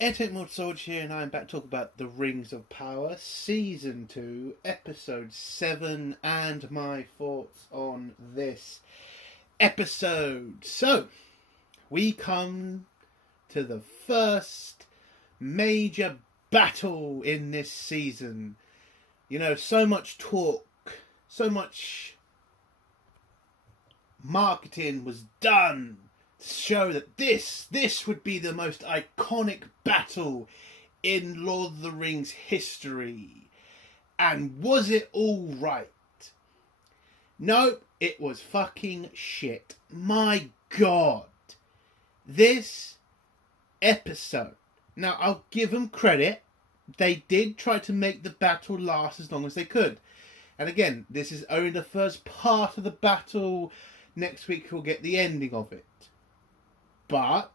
Edward here, and I'm back to talk about The Rings of Power, Season 2, Episode 7, and my thoughts on this episode. So, we come to the first major battle in this season. You know, so much talk, so much marketing was done to show that this would be the most iconic battle in Lord of the Rings history. And was it all right? No, it was fucking shit. My God. This episode. Now, I'll give them credit. They did try to make the battle last as long as they could. And again, this is only the first part of the battle. Next week we'll get the ending of it. But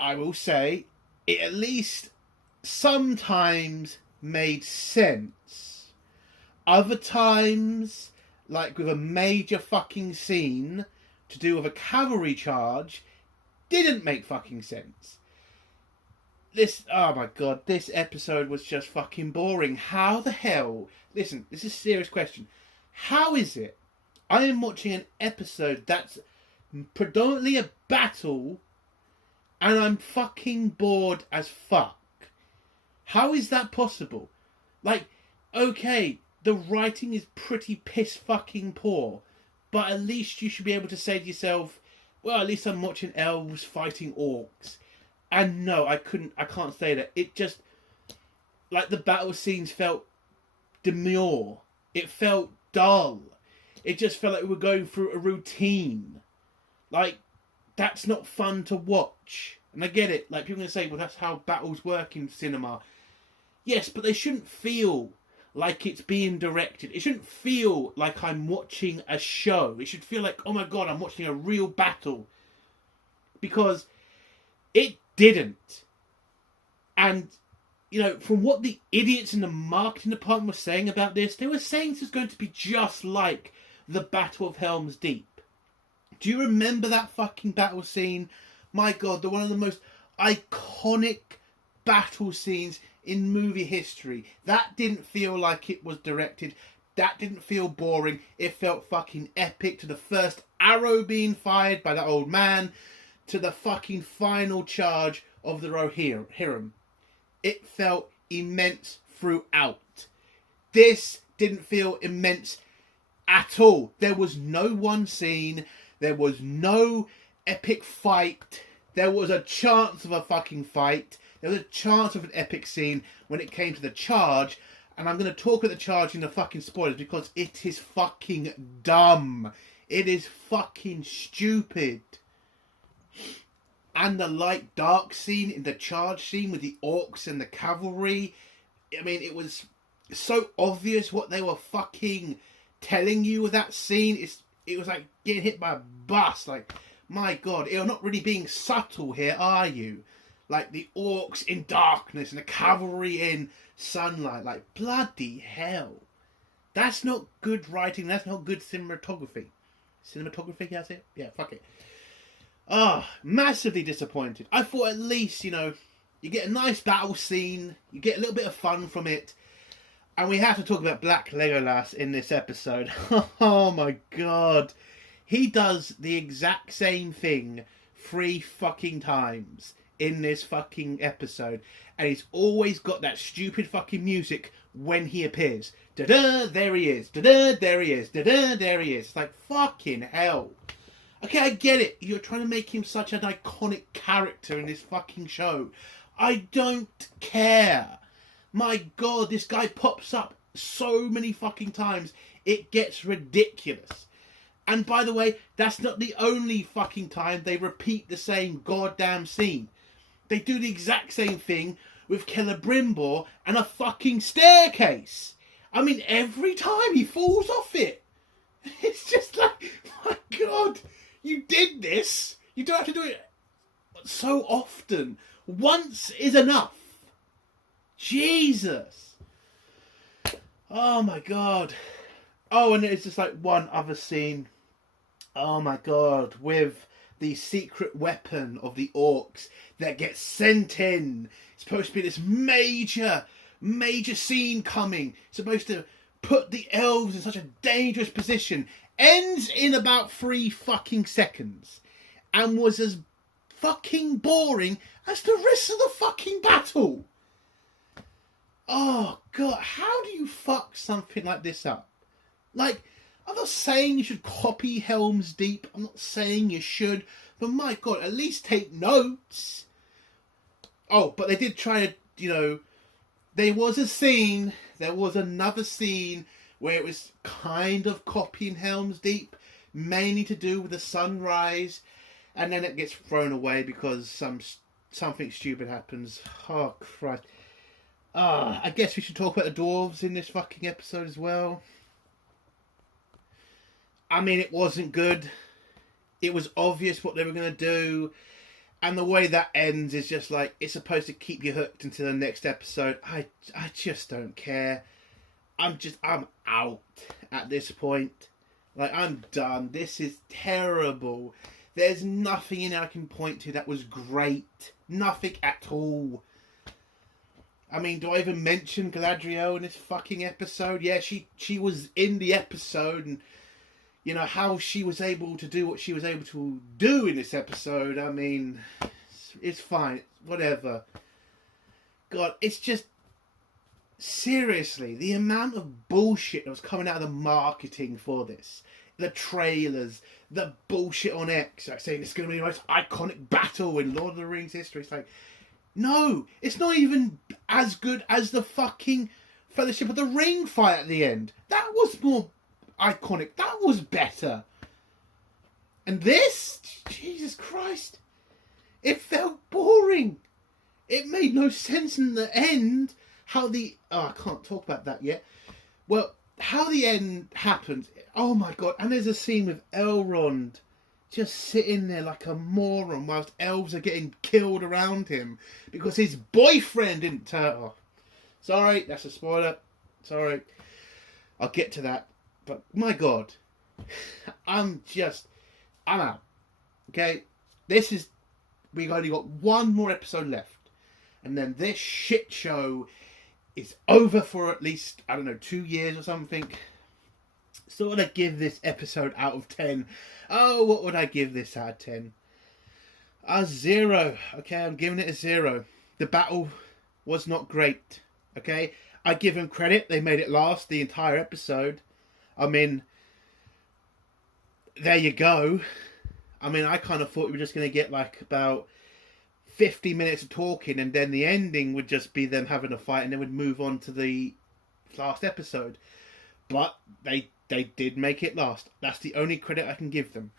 I will say it at least sometimes made sense. Other times, like with a major fucking scene to do with a cavalry charge, didn't make fucking sense. Oh my God, this episode was just fucking boring. How the hell, listen, this is a serious question. How is it I am watching an episode that's predominantly a battle and I'm fucking bored as fuck? How is that possible? Like, okay, the writing is pretty piss fucking poor, but at least you should be able to say to yourself, well, at least I'm watching elves fighting orcs. And no, I can't say that. It just, like, the battle scenes felt demure. It felt dull. It just felt like we were going through a routine. Like, that's not fun to watch. And I get it. Like, people are going to say, well, that's how battles work in cinema. Yes, but they shouldn't feel like it's being directed. It shouldn't feel like I'm watching a show. It should feel like, oh my God, I'm watching a real battle. Because it didn't. And, you know, from what the idiots in the marketing department were saying about this, they were saying this was going to be just like the Battle of Helm's Deep. Do you remember that fucking battle scene? My God, they're one of the most iconic battle scenes in movie history. That didn't feel like it was directed. That didn't feel boring. It felt fucking epic, to the first arrow being fired by that old man, to the fucking final charge of the Rohirrim. It felt immense throughout. This didn't feel immense at all. There was no one scene. There was no epic fight. There was a chance of a fucking fight. There was a chance of an epic scene when it came to the charge. And I'm going to talk about the charge in the fucking spoilers because it is fucking dumb. It is fucking stupid. And the light dark scene in the charge scene with the orcs and the cavalry. I mean, it was so obvious what they were fucking telling you with that scene. It was like getting hit by a bus. Like, my God, you're not really being subtle here, are you? Like the orcs in darkness and the cavalry in sunlight. Like, bloody hell. That's not good writing. That's not good cinematography. Cinematography, that's it? Yeah, fuck it. Massively disappointed. I thought at least, you know, you get a nice battle scene, you get a little bit of fun from it, and we have to talk about Black Legolas in this episode. Oh my God. He does the exact same thing 3 fucking times in this fucking episode, and he's always got that stupid fucking music when he appears. Da-da, there he is. Da-da, there he is. Da-da, there he is. It's like, fucking hell. Okay, I get it. You're trying to make him such an iconic character in this fucking show. I don't care. My God, this guy pops up so many fucking times. It gets ridiculous. And by the way, that's not the only fucking time they repeat the same goddamn scene. They do the exact same thing with Celebrimbor and a fucking staircase. I mean, every time he falls off it. It's just like, my God. You did this. You don't have to do it so often. Once is enough. Jesus. Oh my God. Oh, and it's just like one other scene. Oh my God. With the secret weapon of the orcs that gets sent in. It's supposed to be this major scene coming. It's supposed to put the elves in such a dangerous position. Ends in about 3 fucking seconds. And was as fucking boring as the rest of the fucking battle. Oh, God. How do you fuck something like this up? Like, I'm not saying you should copy Helm's Deep. I'm not saying you should. But my God, at least take notes. Oh, but they did try to, there was another scene where it was kind of copying Helm's Deep, mainly to do with the sunrise, and then it gets thrown away because something stupid happens. Oh, Christ. I guess we should talk about the dwarves in this fucking episode as well. I mean, it wasn't good. It was obvious what they were going to do. And the way that ends is just like, it's supposed to keep you hooked until the next episode. I just don't care. I'm out at this point. Like, I'm done. This is terrible. There's nothing in it I can point to that was great. Nothing at all. I mean, do I even mention Galadriel in this fucking episode? Yeah, she was in the episode, and how she was able to do what she was able to do in this episode. I mean, it's fine. Whatever. God, it's just... Seriously, the amount of bullshit that was coming out of the marketing for this. The trailers, the bullshit on X, like saying it's going to be the most iconic battle in Lord of the Rings history. It's like, no, it's not even as good as the fucking Fellowship of the Ring fight at the end. That was more iconic. That was better. And this? Jesus Christ. It felt boring. It made no sense in the end. I can't talk about that yet. Well, how the end happened. Oh my God. And there's a scene with Elrond just sitting there like a moron whilst elves are getting killed around him because his boyfriend didn't turn off. Sorry, that's a spoiler. Sorry. I'll get to that. But my God, I'm out. Okay? We've only got one more episode left. And then this shit show is over for at least, 2 years or something. So what would I give this episode out of 10? Oh, what would I give this out of 10? A 0. Okay, I'm giving it a 0. The battle was not great. Okay? I give them credit. They made it last the entire episode. I mean, there you go. I mean, I kind of thought we were just going to get like about 50 minutes of talking and then the ending would just be them having a fight and then would move on to the last episode. But they did make it last. That's the only credit I can give them.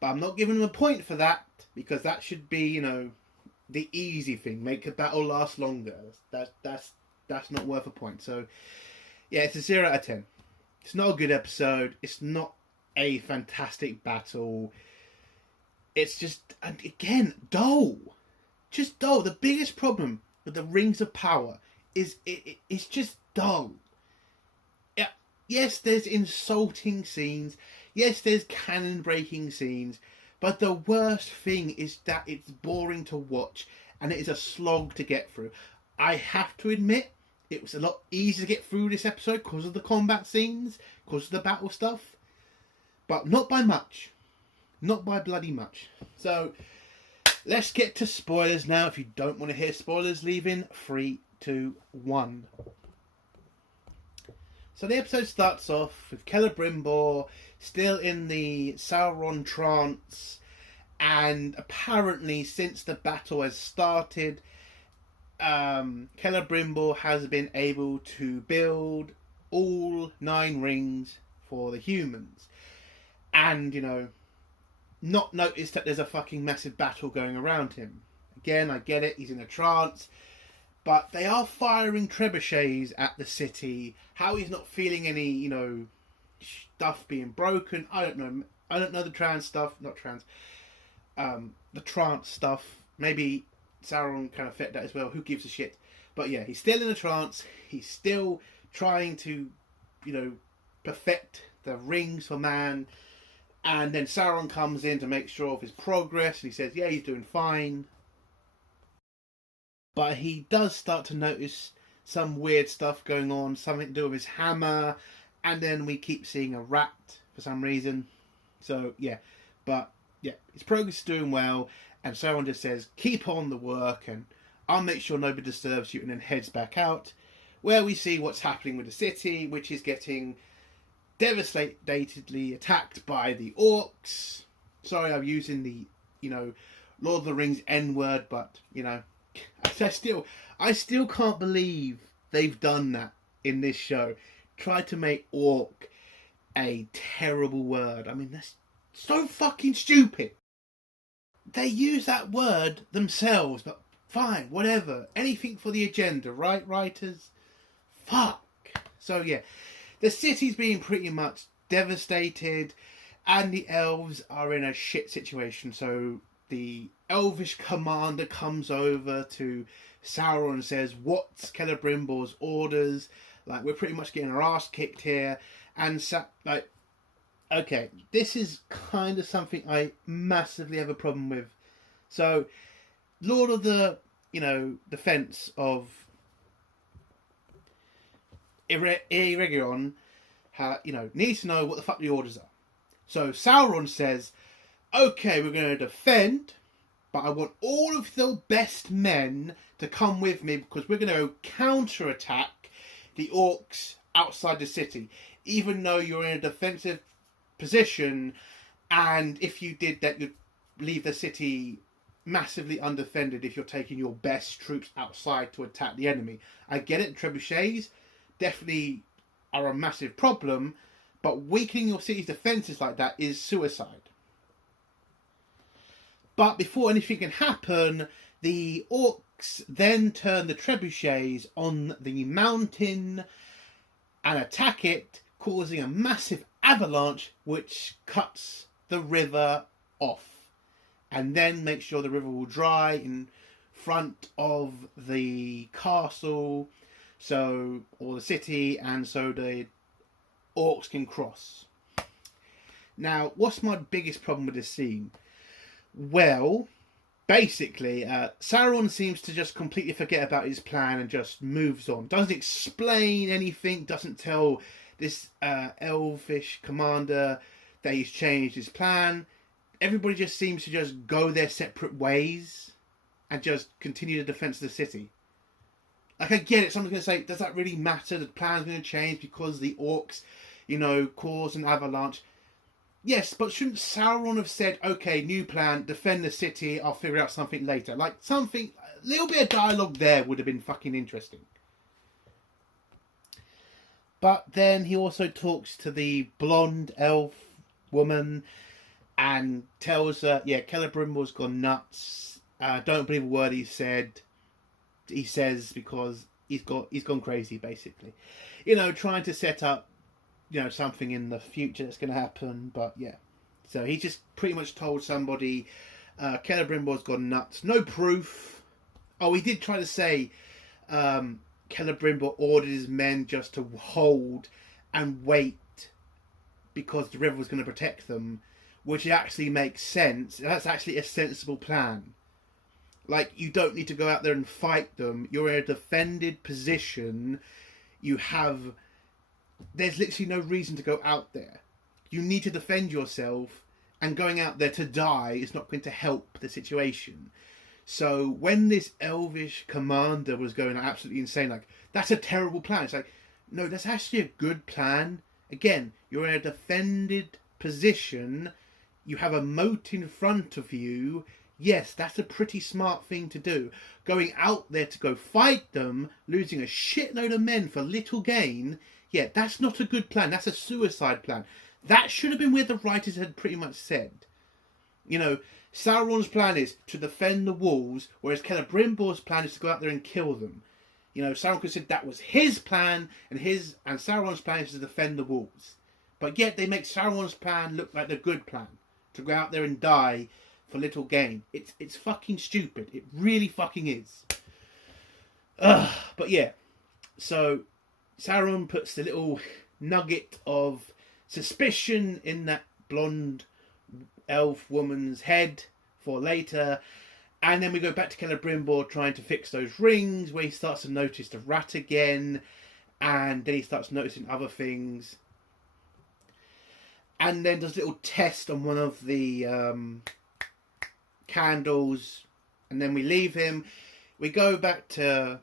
But I'm not giving them a point for that because that should be, the easy thing. Make a battle last longer. That's not worth a point. So, yeah, it's a 0 out of 10. It's not a good episode. It's not a fantastic battle. It's just, and again, dull. Just dull. The biggest problem with the Rings of Power is it's just dull. Yeah, yes, there's insulting scenes. Yes, there's canon-breaking scenes. But the worst thing is that it's boring to watch and it is a slog to get through. I have to admit, it was a lot easier to get through this episode because of the combat scenes, because of the battle stuff. But not by much. Not by bloody much. So, let's get to spoilers now. If you don't want to hear spoilers, leave in 3, 2, 1. So the episode starts off with Celebrimbor still in the Sauron trance. And apparently, since the battle has started, Celebrimbor has been able to build all 9 rings for the humans. And, not noticed that there's a fucking massive battle going around him. Again, I get it, he's in a trance. But they are firing trebuchets at the city. How he's not feeling any, stuff being broken, I don't know. I don't know the trance stuff. Not trance. The trance stuff. Maybe Sauron kind of fit that as well. Who gives a shit? But yeah, he's still in a trance. He's still trying to, perfect the rings for man. And then Sauron comes in to make sure of his progress, and he says, yeah, he's doing fine. But he does start to notice some weird stuff going on, something to do with his hammer, and then we keep seeing a rat for some reason. So, yeah. But, yeah, his progress is doing well, and Sauron just says, keep on the work, and I'll make sure nobody disturbs you, and then heads back out, where we see what's happening with the city, which is getting devastatedly attacked by the orcs. Sorry, I'm using the, Lord of the Rings N-word, but, I still can't believe they've done that in this show. Tried to make orc a terrible word. I mean, that's so fucking stupid. They use that word themselves, but fine, whatever. Anything for the agenda, right, writers? Fuck. So, yeah. The city's being pretty much devastated, and the elves are in a shit situation. So the elvish commander comes over to Sauron and says, what's Celebrimbor's orders? Like, we're pretty much getting our ass kicked here. And, okay, this is kind of something I massively have a problem with. So, Lord of the, Defense of Eregion, needs to know what the fuck the orders are. So Sauron says, okay, we're going to defend, but I want all of the best men to come with me because we're going to go counter-attack the orcs outside the city, even though you're in a defensive position, and if you did that, you'd leave the city massively undefended if you're taking your best troops outside to attack the enemy. I get it, trebuchets definitely are a massive problem, but weakening your city's defences like that is suicide. But before anything can happen, the orcs then turn the trebuchets on the mountain and attack it, causing a massive avalanche which cuts the river off, and then make sure the river will dry in front of the castle, or the city, and so the orcs can cross. Now, what's my biggest problem with this scene? Well, basically, Sauron seems to just completely forget about his plan and just moves on. Doesn't explain anything, doesn't tell this elfish commander that he's changed his plan. Everybody just seems to just go their separate ways and just continue the defense of the city. Like, I get it, someone's going to say, does that really matter? The plan's going to change because the orcs, cause an avalanche. Yes, but shouldn't Sauron have said, okay, new plan, defend the city, I'll figure out something later? Like, something, a little bit of dialogue there would have been fucking interesting. But then he also talks to the blonde elf woman and tells her, yeah, Celebrimbor's gone nuts. Don't believe a word he says because he's gone crazy, basically. Trying to set up, something in the future that's going to happen. But yeah, so he just pretty much told somebody Celebrimbor's gone nuts. No proof. Oh, he did try to say Celebrimbor ordered his men just to hold and wait because the river was going to protect them, which actually makes sense. That's actually a sensible plan. Like, you don't need to go out there and fight them. You're in a defended position. There's literally no reason to go out there. You need to defend yourself, and going out there to die is not going to help the situation. So when this elvish commander was going absolutely insane, like, that's a terrible plan. It's like, no, that's actually a good plan. Again, you're in a defended position. You have a moat in front of you. Yes, that's a pretty smart thing to do. Going out there to go fight them, losing a shitload of men for little gain, yeah, that's not a good plan. That's a suicide plan. That should have been where the writers had pretty much said. Sauron's plan is to defend the walls, whereas Celebrimbor's plan is to go out there and kill them. Sauron could have said that was his plan, and Sauron's plan is to defend the walls. But yet they make Sauron's plan look like the good plan, to go out there and die for little gain. It's fucking stupid. It really fucking is. But yeah, so Sauron puts the little nugget of suspicion in that blonde elf woman's head for later. And then we go back to Celebrimbor trying to fix those rings, where he starts to notice the rat again. And then he starts noticing other things. And then does a little test on one of the candles. And then we leave him. We go back to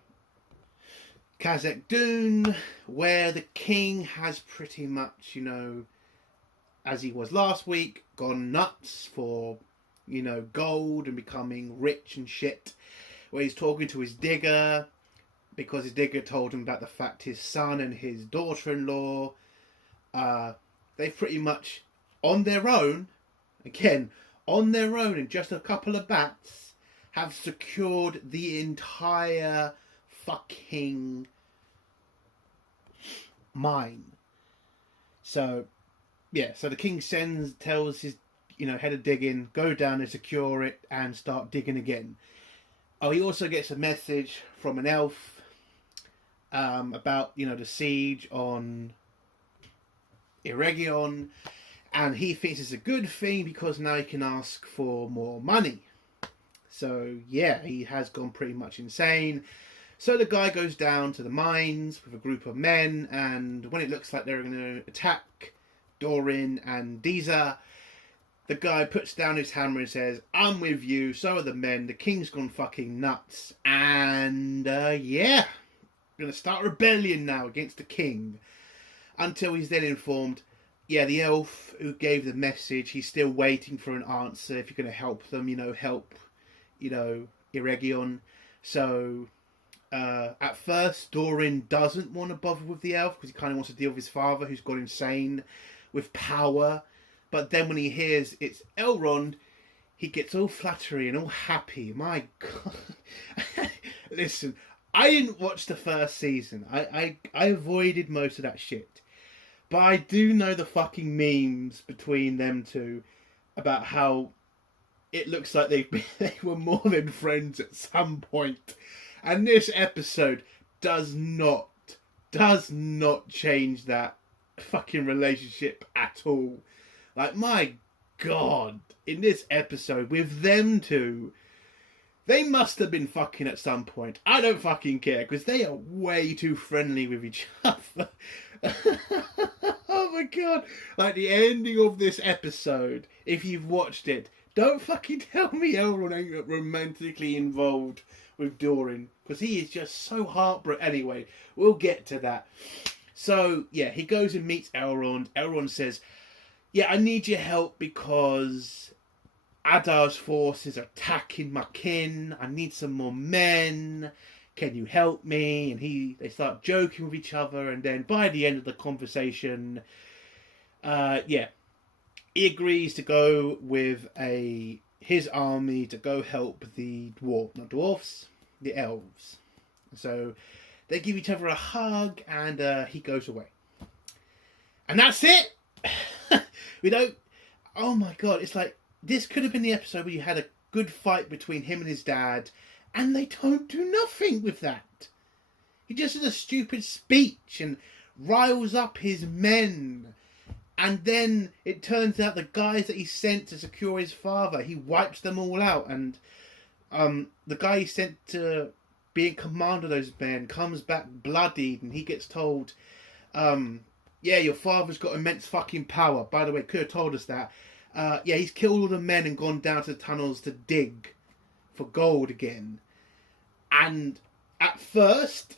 Khazad-dûm, where the king has pretty much, you know, as he was last week, gone nuts for, you know, gold and becoming rich and shit. Where he's talking to his digger, because his digger told him about the fact his son and his daughter-in-law, they pretty much, on their own, again, on their own, in just a couple of bats, have secured the entire fucking mine. So, yeah, so the king tells his, you know, head of digging, go down and secure it and start digging again. Oh, he also gets a message from an elf about, you know, the siege on Eregion, and he thinks it's a good thing because now he can ask for more money. So, yeah, he has gone pretty much insane. So the guy goes down to the mines with a group of men, and when it looks like they're going to attack Dorin and Disa, the guy puts down his hammer and says, I'm with you, so are the men, the king's gone fucking nuts, and, yeah, we're going to start a rebellion now against the king. Until he's then informed, yeah, the elf who gave the message, he's still waiting for an answer if you're going to help them, help, Eregion. So, at first, Dorin doesn't want to bother with the elf because he kind of wants to deal with his father who's gone insane with power. But then when he hears it's Elrond, he gets all fluttery and all happy. My God. Listen, I didn't watch the first season. I avoided most of that shit. But I do know the fucking memes between them two about how it looks like they were more than friends at some point. And this episode does not change that fucking relationship at all. Like, my God, in this episode, with them two, they must have been fucking at some point. I don't fucking care, because they are way too friendly with each other. Oh my God. Like, the ending of this episode, if you've watched it, don't fucking tell me Elrond ain't romantically involved with Dorin, because he is just so heartbroken. Anyway, we'll get to that. So, yeah, he goes and meets Elrond. Elrond says, yeah, I need your help because Adar's forces are attacking my kin. I need some more men. Can you help me? And they start joking with each other. And then by the end of the conversation, he agrees to go with his army to go help the the elves. So they give each other a hug, and he goes away. And that's it. We don't. Oh my God! It's like this could have been the episode where you had a good fight between him and his dad, and they don't do nothing with that. He just does a stupid speech and riles up his men. And then it turns out the guys that he sent to secure his father, he wipes them all out. And the guy he sent to be in command of those men comes back bloodied, and he gets told, yeah, your father's got immense fucking power. By the way, could have told us that. Yeah, he's killed all the men and gone down to the tunnels to dig for gold again. And at first,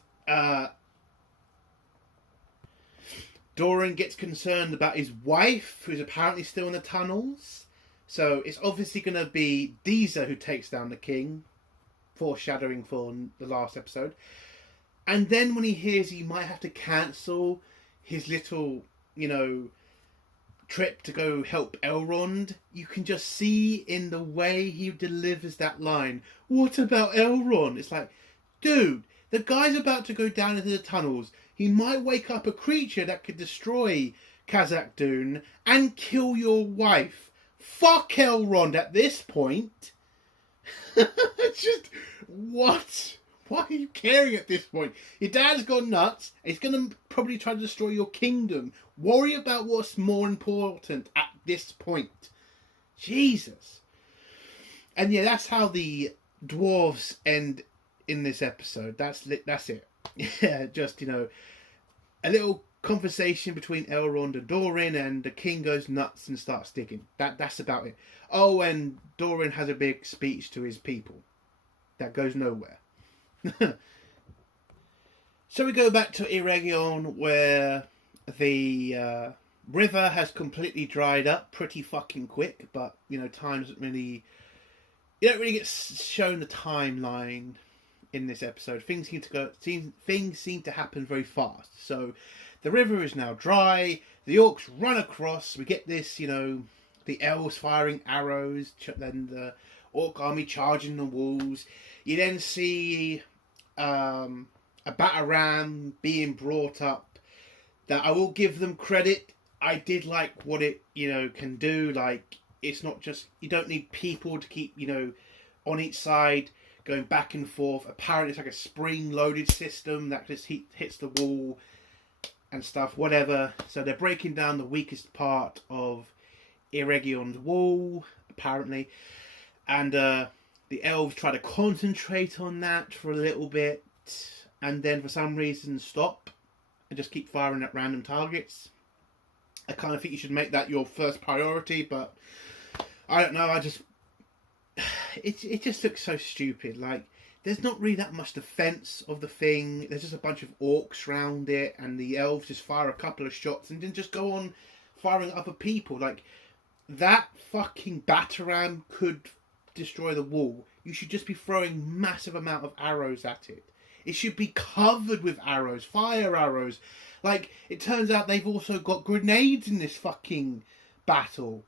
Doran gets concerned about his wife, who's apparently still in the tunnels. So it's obviously going to be Disa who takes down the king, foreshadowing for the last episode. And then when he hears he might have to cancel his little, trip to go help Elrond, you can just see in the way he delivers that line, what about Elrond? It's like, dude, the guy's about to go down into the tunnels. He might wake up a creature that could destroy Khazad-dûm and kill your wife. Fuck Elrond at this point. It's just, what? Why are you caring at this point? Your dad's gone nuts. He's going to probably try to destroy your kingdom. Worry about what's more important at this point. Jesus. And yeah, that's how the dwarves end in this episode. That's it. Yeah, just, a little conversation between Elrond and Doran, and the king goes nuts and starts digging. That's about it. Oh, and Doran has a big speech to his people. That goes nowhere. So we go back to Eregion, where the river has completely dried up pretty fucking quick, but, time doesn't really... You don't really get shown the timeline in this episode. Things seem to happen very fast. So the river is now dry. The orcs run across. We get this, the elves firing arrows. Then the orc army charging the walls. You then see a batarang being brought up. That I will give them credit. I did like what it, can do. Like, it's not just, you don't need people to keep, on each side going back and forth. Apparently it's like a spring-loaded system that just hits the wall and stuff, whatever. So they're breaking down the weakest part of Eregion's wall, apparently. And the elves try to concentrate on that for a little bit, and then for some reason stop and just keep firing at random targets. I kind of think you should make that your first priority, but I don't know, it just looks so stupid. Like, there's not really that much defense of the thing. There's just a bunch of orcs around it, and the elves just fire a couple of shots and then just go on firing at other people. Like, that fucking batarang could destroy the wall. You should just be throwing massive amount of arrows at it. It should be covered with arrows, fire arrows. Like, it turns out they've also got grenades in this fucking battle.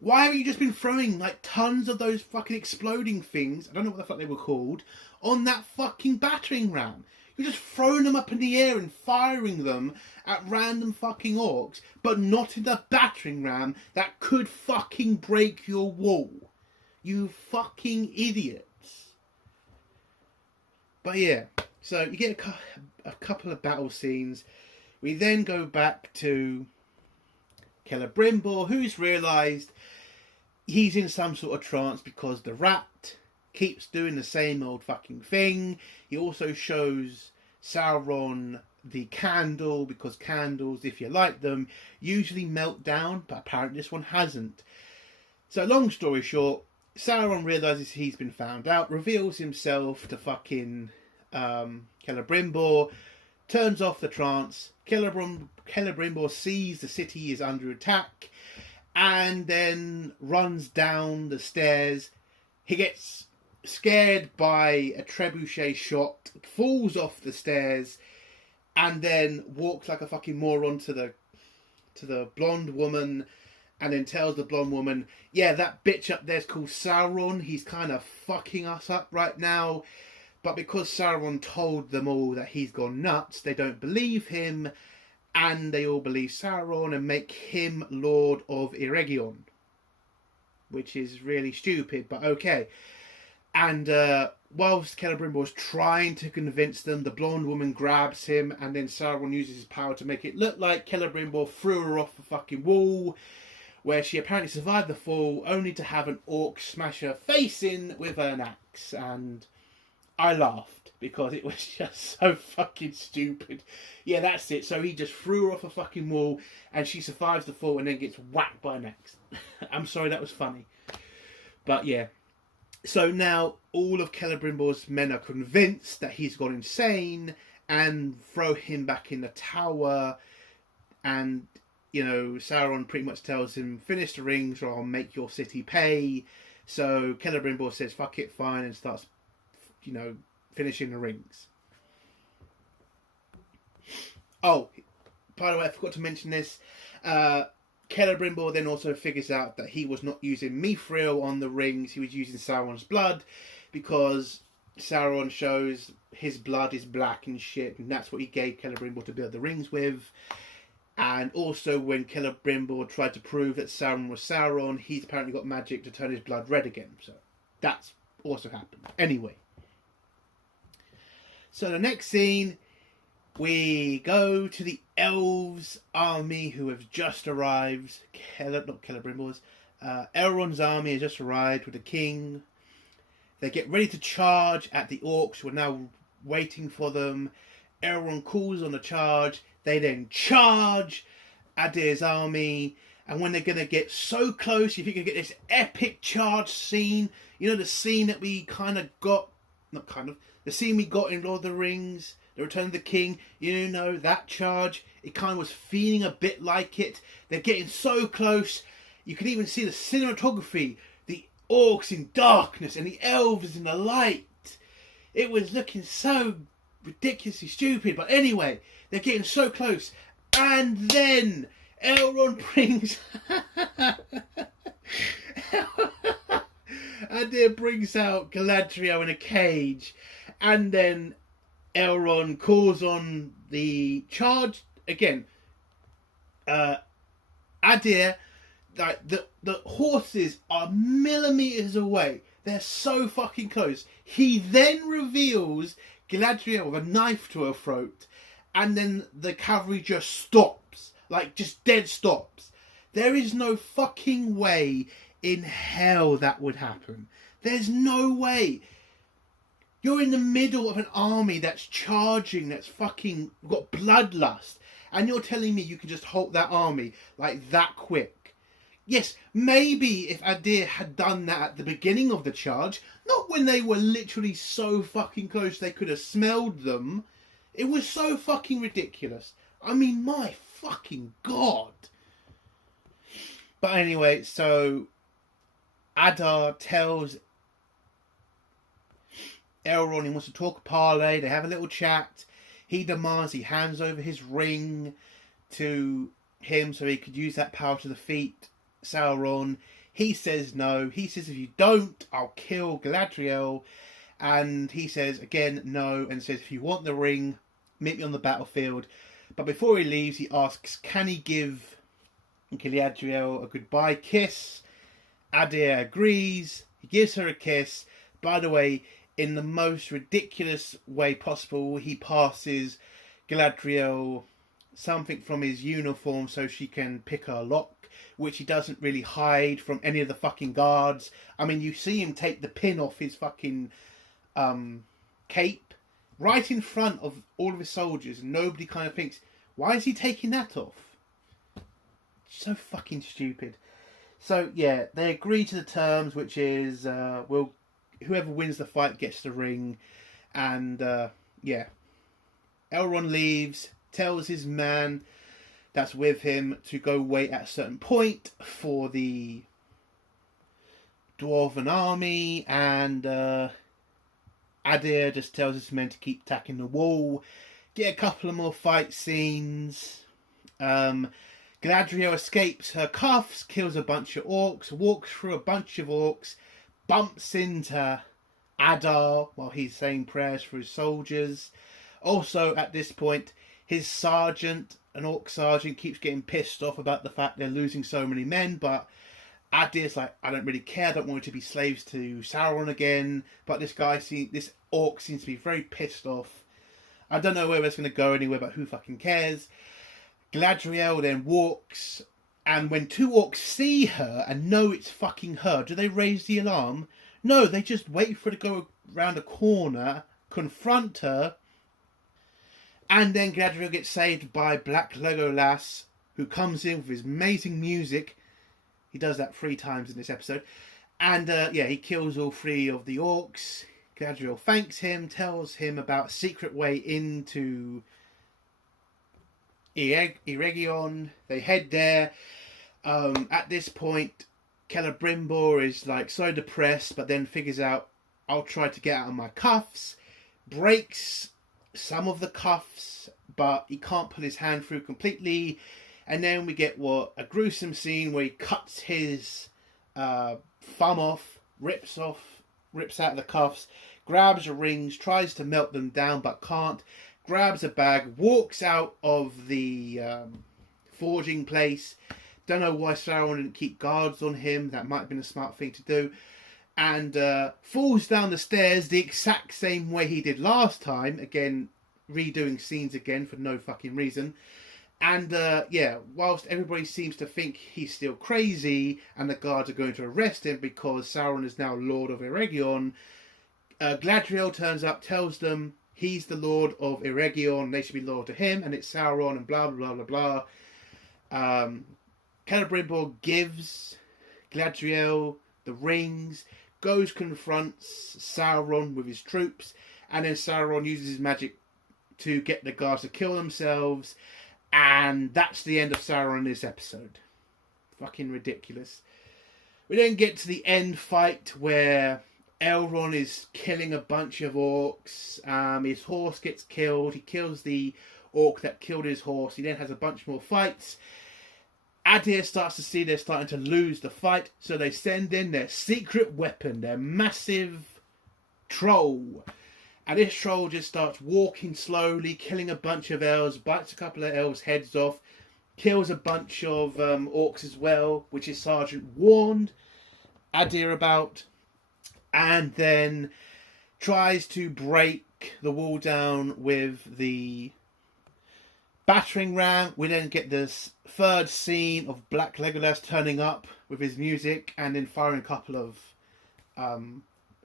Why haven't you just been throwing, like, tons of those fucking exploding things, I don't know what the fuck they were called, on that fucking battering ram? You're just throwing them up in the air and firing them at random fucking orcs, but not in the battering ram that could fucking break your wall. You fucking idiots. But yeah, so you get a couple of battle scenes. We then go back to Celebrimbor, who's realised he's in some sort of trance because the rat keeps doing the same old fucking thing. He also shows Sauron the candle, because candles, if you light them, usually melt down, but apparently this one hasn't. So long story short, Sauron realises he's been found out, reveals himself to fucking Celebrimbor, turns off the trance. Celebrimbor sees the city is under attack and then runs down the stairs. He gets scared by a trebuchet shot, falls off the stairs, and then walks like a fucking moron to the blonde woman, and then tells the blonde woman, yeah, that bitch up there's called Sauron. He's kind of fucking us up right now. But because Sauron told them all that he's gone nuts, they don't believe him, and they all believe Sauron and make him Lord of Eregion. Which is really stupid, but okay. And whilst Celebrimbor's trying to convince them, the blonde woman grabs him, and then Sauron uses his power to make it look like Celebrimbor threw her off the fucking wall, where she apparently survived the fall, only to have an orc smash her face in with an axe. And I laughed because it was just so fucking stupid. Yeah, that's it. So he just threw her off a fucking wall, and she survives the fall and then gets whacked by an axe. I'm sorry, that was funny. But yeah. So now all of Celebrimbor's men are convinced that he's gone insane and throw him back in the tower. And, you know, Sauron pretty much tells him, finish the rings or I'll make your city pay. So Celebrimbor says, fuck it, fine, and starts, you know, finishing the rings. Oh, by the way, I forgot to mention this. Celebrimbor then also figures out that he was not using Mithril on the rings, he was using Sauron's blood, because Sauron shows his blood is black and shit, and that's what he gave Celebrimbor to build the rings with. And also when Celebrimbor tried to prove that Sauron was Sauron, he's apparently got magic to turn his blood red again. So that's also happened. Anyway. So the next scene, we go to the elves' army who have just arrived. Not Celebrimbor's. Elrond's army has just arrived with the king. They get ready to charge at the orcs who are now waiting for them. Elrond calls on the charge. They then charge Adir's army. And when they're going to get so close, if you can get this epic charge scene, you know, the scene that we the scene we got in Lord of the Rings, The Return of the King, you know, that charge, it kind of was feeling a bit like it. They're getting so close. You can even see the cinematography, the orcs in darkness and the elves in the light. It was looking so ridiculously stupid. But anyway, they're getting so close. And then Elrond brings... Adir brings out Galadriel in a cage. And then Elrond calls on the charge. Again, Adir... Like the horses are millimeters away. They're so fucking close. He then reveals Galadriel with a knife to her throat, and then the cavalry just stops, like just dead stops. There is no fucking way in hell that would happen. There's no way. You're in the middle of an army that's charging, that's fucking got bloodlust, and you're telling me you can just halt that army like that quick. Yes, maybe if Adir had done that at the beginning of the charge, not when they were literally so fucking close they could have smelled them. It was so fucking ridiculous. I mean, my fucking God. But anyway, so Adar tells Elrond he wants to talk parley. They have a little chat. He demands he hands over his ring to him so he could use that power to defeat Sauron. He says no. He says if you don't, I'll kill Galadriel. And he says again no, and says if you want the ring, meet me on the battlefield. But before he leaves, he asks, can he give Galadriel a goodbye kiss? Adir agrees. He gives her a kiss. By the way, in the most ridiculous way possible, he passes Galadriel something from his uniform so she can pick her lock, which he doesn't really hide from any of the fucking guards. I mean, you see him take the pin off his fucking cape right in front of all of his soldiers, and nobody kind of thinks, why is he taking that off? So fucking stupid. So yeah, they agree to the terms, which is whoever wins the fight gets the ring. And yeah, Elrond leaves, tells his man that's with him to go wait at a certain point for the Dwarven army, and Adir just tells his men to keep attacking the wall, get a couple of more fight scenes. Galadriel escapes her cuffs, kills a bunch of orcs, walks through a bunch of orcs, bumps into Adar while he's saying prayers for his soldiers. Also at this point, his sergeant, an orc sergeant, keeps getting pissed off about the fact they're losing so many men, but Adir's like, I don't really care, I don't want to be slaves to Sauron again. But this orc seems to be very pissed off. I don't know whether it's going to go anywhere, but who fucking cares? Galadriel then walks, and when two orcs see her and know it's fucking her, do they raise the alarm? No, they just wait for her to go around a corner, confront her, and then Galadriel gets saved by Black Legolas, who comes in with his amazing music. He does that 3 times in this episode. And yeah, he kills all 3 of the orcs. Galadriel thanks him, tells him about a secret way into Eregion. They head there. At this point, Celebrimbor is like so depressed, but then figures out, I'll try to get out of my cuffs. Breaks some of the cuffs, but he can't pull his hand through completely. And then we get a gruesome scene where he cuts his thumb off, rips out the cuffs, grabs the rings, tries to melt them down but can't, grabs a bag, walks out of the forging place. Don't know why Sauron didn't keep guards on him. That might have been a smart thing to do. And falls down the stairs the exact same way he did last time. Again, redoing scenes again for no fucking reason. And yeah, whilst everybody seems to think he's still crazy and the guards are going to arrest him because Sauron is now Lord of Eregion, Gladriel turns up, tells them he's the Lord of Eregion, they should be loyal to him, and it's Sauron, and blah, blah, blah, blah, blah. Celebrimbor gives Gladriel the rings, goes, confronts Sauron with his troops, and then Sauron uses his magic to get the guards to kill themselves, and that's the end of Sauron in this episode. Fucking ridiculous. We then get to the end fight where Elrond is killing a bunch of orcs. His horse gets killed. He kills the orc that killed his horse. He then has a bunch more fights. Adir starts to see they're starting to lose the fight, so they send in their secret weapon, their massive troll. And this troll just starts walking slowly, killing a bunch of elves, bites a couple of elves' heads off, kills a bunch of orcs as well, which is Sergeant warned Adir about, and then tries to break the wall down with the battering ram. We then get this third scene of Black Legolas turning up with his music and then firing a couple of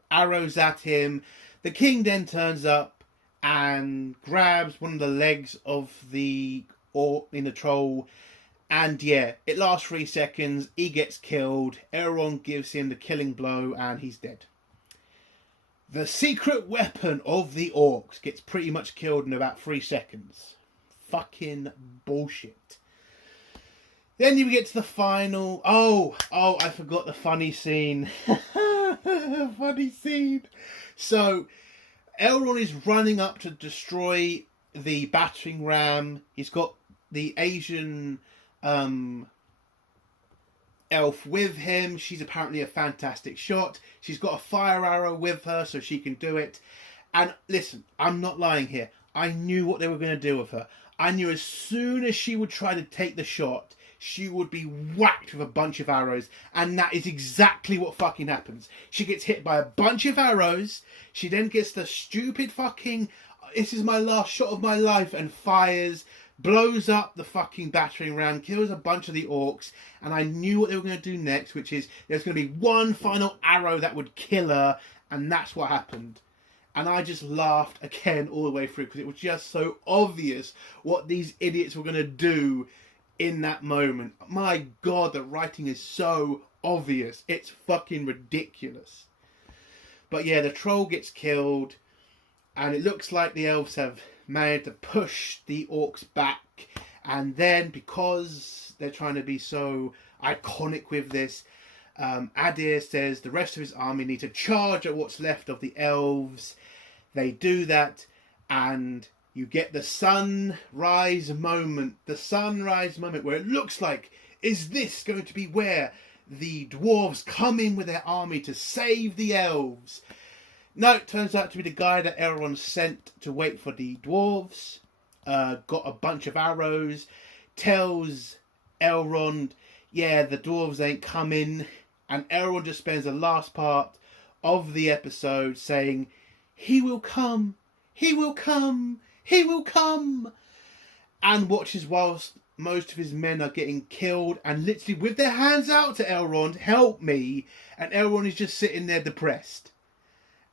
arrows at him. The king then turns up and grabs one of the legs of the orc in the troll, and yeah, it lasts 3 seconds. He gets killed. Elrond gives him the killing blow, and he's dead. The secret weapon of the orcs gets pretty much killed in about 3 seconds. Fucking bullshit. Then you get to the final. Oh, I forgot the funny scene. Funny scene. So, Elrond is running up to destroy the battering ram. He's got the Asian elf with him. She's apparently a fantastic shot. She's got a fire arrow with her so she can do it. And listen, I'm not lying here. I knew what they were going to do with her. I knew as soon as she would try to take the shot, she would be whacked with a bunch of arrows, and that is exactly what fucking happens. She gets hit by a bunch of arrows, she then gets the stupid fucking, this is my last shot of my life, and fires, blows up the fucking battering ram, kills a bunch of the orcs, and I knew what they were going to do next, which is there's going to be one final arrow that would kill her, and that's what happened. And I just laughed again all the way through, because it was just so obvious what these idiots were going to do in that moment. My God, the writing is so obvious. It's fucking ridiculous. But yeah, the troll gets killed, and it looks like the elves have managed to push the orcs back. And then, because they're trying to be so iconic with this, Adir says the rest of his army need to charge at what's left of the elves. They do that, and you get the sunrise moment. The sunrise moment where it looks like, is this going to be where the dwarves come in with their army to save the elves? No, it turns out to be the guy that Elrond sent to wait for the dwarves. Got a bunch of arrows. Tells Elrond, yeah, the dwarves ain't coming. And Elrond just spends the last part of the episode saying, he will come, he will come, he will come. And watches whilst most of his men are getting killed, and literally with their hands out to Elrond, help me. And Elrond is just sitting there depressed.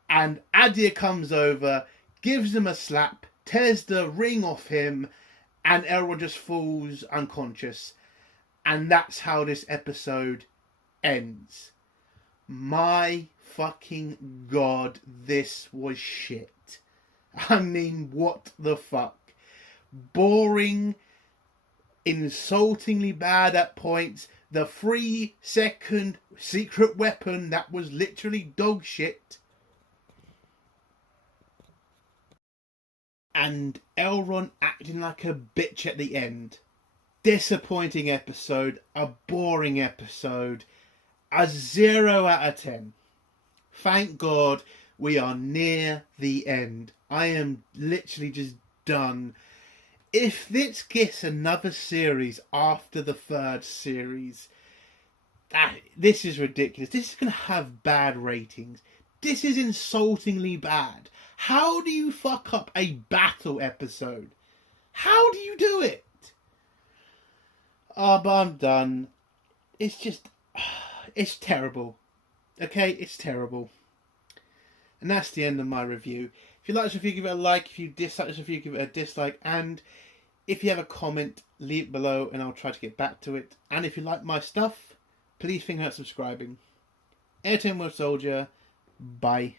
And Adir comes over, gives him a slap, tears the ring off him, and Elrond just falls unconscious. And that's how this episode ends. My fucking God, this was shit. I mean, what the fuck? Boring, insultingly bad at points. The 3-second secret weapon that was literally dog shit. And Elrond acting like a bitch at the end. Disappointing episode, a boring episode, a 0 out of 10. Thank God we are near the end. I am literally just done. If this gets another series after the 3rd series, this is ridiculous. This is going to have bad ratings. This is insultingly bad. How do you fuck up a battle episode? How do you do it? Oh, but I'm done. It's just, it's terrible. Okay, it's terrible. And that's the end of my review. If you like this review, give it a like. If you dislike this review, give it a dislike. And if you have a comment, leave it below and I'll try to get back to it. And if you like my stuff, please think about subscribing. Airtime World Soldier. Bye.